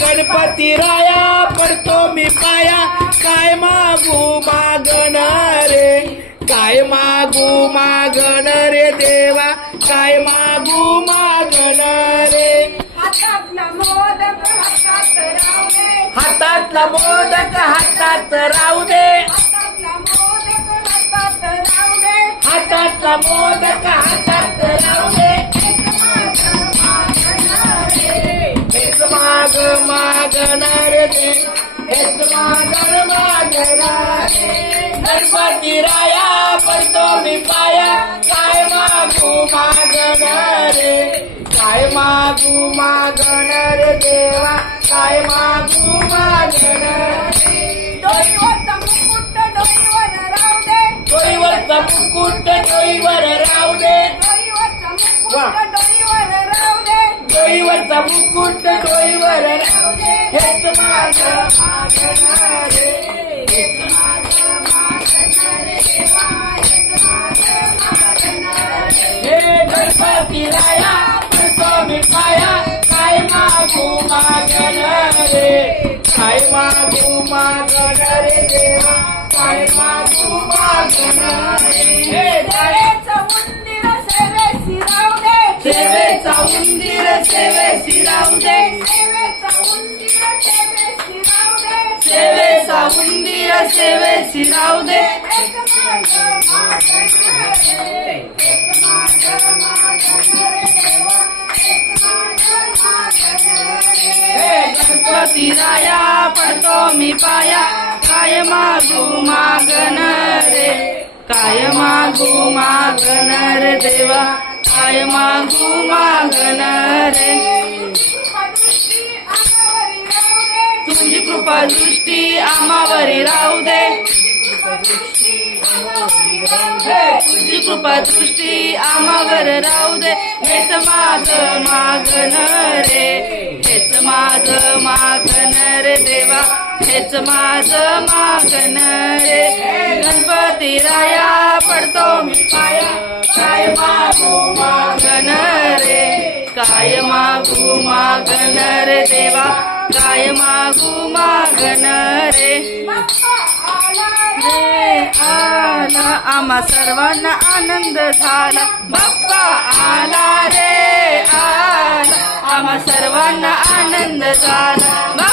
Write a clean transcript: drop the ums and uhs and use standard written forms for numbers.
गणपती राया पडतो मी पाया काय मागू मागण रे काय मागू मागण रे देवा काय मागू मागण रे हातातला मोदक हातात राहू दे हातातला मोदक हातात राहू दे हेच माग मागण रे हेच मागण मागण गणपती राया पडतो मी पाया काय मागू मागण रे काय मागू मागण रे देवा काय मागू मागण डोईवरचा मुकुट डोईवर राहू दे डोईवरचा मुकुट डोईवर राहू दे डोईवरचा मुकुट डोईवर राहू दे हेच माग मागण रे हेच माग मागण रे हे गणपती राया पडतो मी पाया काय मागू मागण रे काय मागू मागण रे देवा काय मागू मागण रे सेवेचा उंदीर सेवेसी राहू दे सेवेचा उंदीर सेवेसी राहू दे गणपती राया पडतो मी पाया काय मागू मागण रे काय मागू मागण रे देवा काय मागू मागण रे तुझी कृपा दृष्टी आम्हावरी राहू दे तुझी कृपा दृष्टी आम्हावर राहू दे हेच माग मागण रे हेच माग मागण रे देवा हेच माग मागण रे गणपती राया पडतो मी पाया काय मागू मागण रे काय मागू मागण रे देवा काय मागू मागण रे आला आम्हा सर्वांना आनंद झाला बाप्पा आला रे आला आम्हा सर्वांना आनंद झाला